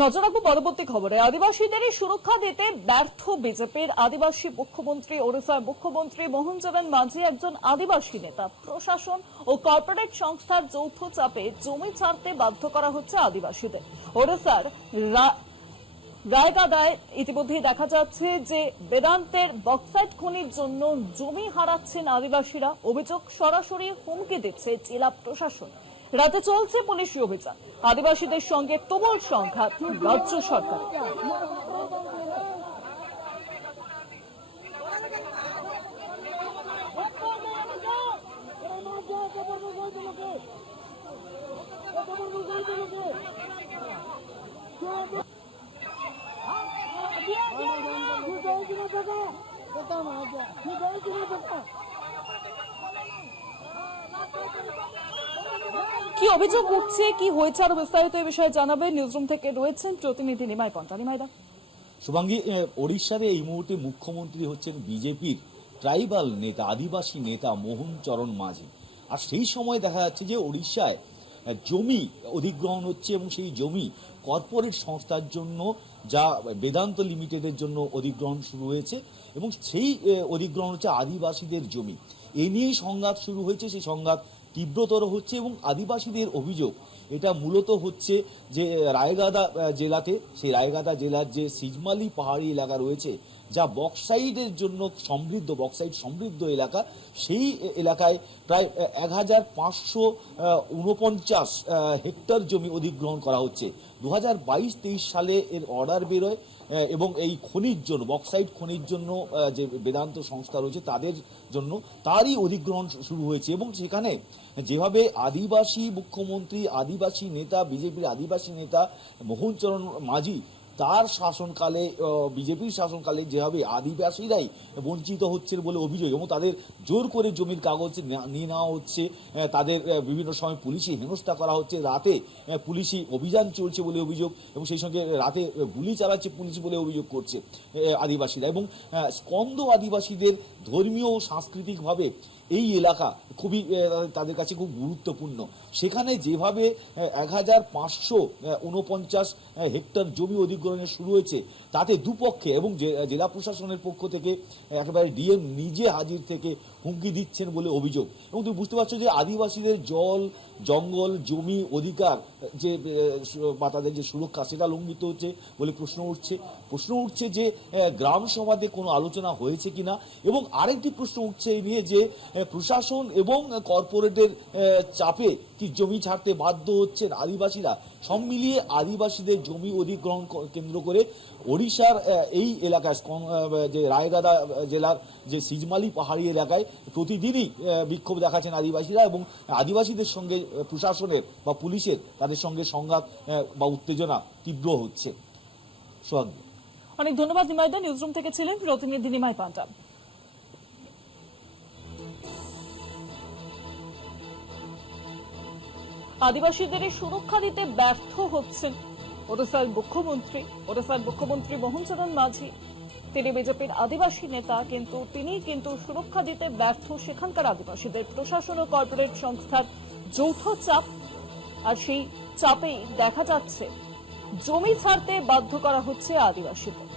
নজর রাখবো পরবর্তী খবরে। আদিবাসীদের সুরক্ষা দিতে ব্যর্থ বিজেপির আদিবাসী মুখ্যমন্ত্রী। ওড়িশার মুখ্যমন্ত্রী মোহন চরণ মাঝি একজন আদিবাসী নেতা। প্রশাসন ও কর্পোরেট সংস্থার যৌথ চাপে জমি ছাড়তে বাধ্য করা হচ্ছে আদিবাসীদের। ওড়িশার রায়গাদায় ইতিমধ্যেই দেখা যাচ্ছে যে বেদান্তের বক্সাইট খনির জন্য জমি হারাচ্ছেন আদিবাসীরা। অভিযোগ সরাসরি হুমকি দিচ্ছে জেলা প্রশাসন। রাতে চলছে পুলিশি অভিযান। আদিবাসীদের সঙ্গে তুমুল সংঘাত রাজ্য সরকার। কি অভিযোগ উঠছে, কি হয়েছে, আরো বিস্তারিত এই বিষয়ে জানাবে নিউজরুম থেকে রয়েছেন প্রতিনিধি নিমাই পন্টা। নিমাইদা। শুভাঙ্গী, ওড়িশার এই মুহূর্তে মুখ্যমন্ত্রী হচ্ছেন বিজেপির ট্রাইবাল নেতা, আদিবাসী নেতা মোহন চরণ মাঝি। আর সেই সময় দেখা যাচ্ছে যে ওড়িশায় জমি অধিগ্রহণ হচ্ছে এবং সেই জমি কর্পোরেট সংস্থার জন্য, যা বেদান্ত লিমিটেডের জন্য অধিগ্রহণ শুরু হয়েছে এবং সেই অধিগ্রহণ হচ্ছে আদিবাসীদের জমি। এ নিয়েই সংঘাত শুরু হয়েছে। সেই সংঘাত তীব্রতর হচ্ছে এবং আদিবাসীদের অভিযোগ এটা মূলত হচ্ছে যে রায়গাদা জেলাতে, সেই রায়গাদা জেলার যে সিজমালি পাহাড়ি এলাকা রয়েছে, যা বক্সাইটের জন্য সমৃদ্ধ, বক্সাইট সমৃদ্ধ এলাকা, সেই এলাকায় প্রায় 1549 হেক্টর জমি অধিগ্রহণ করা হচ্ছে। 2022-23 সালে এর অর্ডার বেরোয় এবং এই খনির জন্য, বক্সাইট খনির জন্য যে বেদান্ত সংস্থা রয়েছে তাদের জন্য তারই অধিগ্রহণ শুরু হয়েছে। এবং সেখানে যেভাবে আদিবাসী মুখ্যমন্ত্রী, আদিবাসী নেতা, বিজেপির আদিবাসী নেতা মোহন চরণ মাঝি, তার শাসনকালে, বিজেপির শাসনকালে যেভাবে আদিবাসীরাই বঞ্চিত হচ্ছে বলে অভিযোগ এবং তাদের জোর করে জমির কাগজ নিয়ে নেওয়া হচ্ছে, তাদের বিভিন্ন সময় পুলিশি হেনস্থা করা হচ্ছে, রাতে পুলিশি অভিযান চলছে বলে অভিযোগ এবং সেই সঙ্গে রাতে গুলি চালাচ্ছে পুলিশ বলে অভিযোগ করছে আদিবাসীরা। এবং স্কন্দ আদিবাসীদের ধর্মীয় ও সাংস্কৃতিকভাবে এই এলাকা খুবই তাদের কাছে খুব গুরুত্বপূর্ণ। সেখানে যেভাবে 1549 হেক্টর জমি অধিগ্রহণের শুরু হয়েছে, তাতে দুপক্ষে এবং জেলা প্রশাসনের পক্ষ থেকে একেবারে ডিএম নিজে হাজির থেকে হুমকি দিচ্ছেন বলে অভিযোগ। এবং তুমি বুঝতে পারছো যে আদিবাসীদের জল, জঙ্গল, জমি অধিকার যে বা তাদের যে সুরক্ষা, সেটা লঙ্ঘিত হচ্ছে বলে প্রশ্ন উঠছে যে গ্রাম সভাতে কোনো আলোচনা হয়েছে কিনা। এবং আরেকটি প্রশ্ন উঠছে এই নিয়ে যে প্রশাসন এবং কর্পোরেটের চাপে কি জমি ছাড়তে বাধ্য হচ্ছেন আদিবাসীরা। সব মিলিয়ে আদিবাসীদের জমি অধিগ্রহণ কেন্দ্র করে ওড়িশার এই এলাকায়, যে রায়গাদা জেলার যে সিজমালি পাহাড়ি এলাকায় প্রতিদিনই বিক্ষোভ দেখাচ্ছেন আদিবাসীরা এবং আদিবাসীদের সঙ্গে প্রশাসনের বা পুলিশের, তাদের সঙ্গে সংঘাত বা উত্তেজনা তীব্র হচ্ছে। অনেক ধন্যবাদ নিমাইদা। নিউজরুম থেকে ছিলেন প্রতিনিধি নিমাই পান্টা। আদিবাসীদের সুরক্ষা দিতে ব্যর্থ হচ্ছেন ওড়িশার মুখ্যমন্ত্রী মোহন চরণ মাঝি। তিনি বিজেপির আদিবাসী নেতা, কিন্তু তিনি সুরক্ষা দিতে ব্যর্থ সেখানকার আদিবাসীদের। প্রশাসন ও কর্পোরেট সংস্থার যৌথ চাপ, আর সেই চাপেই দেখা যাচ্ছে জমি ছাড়তে বাধ্য করা হচ্ছে আদিবাসীদের।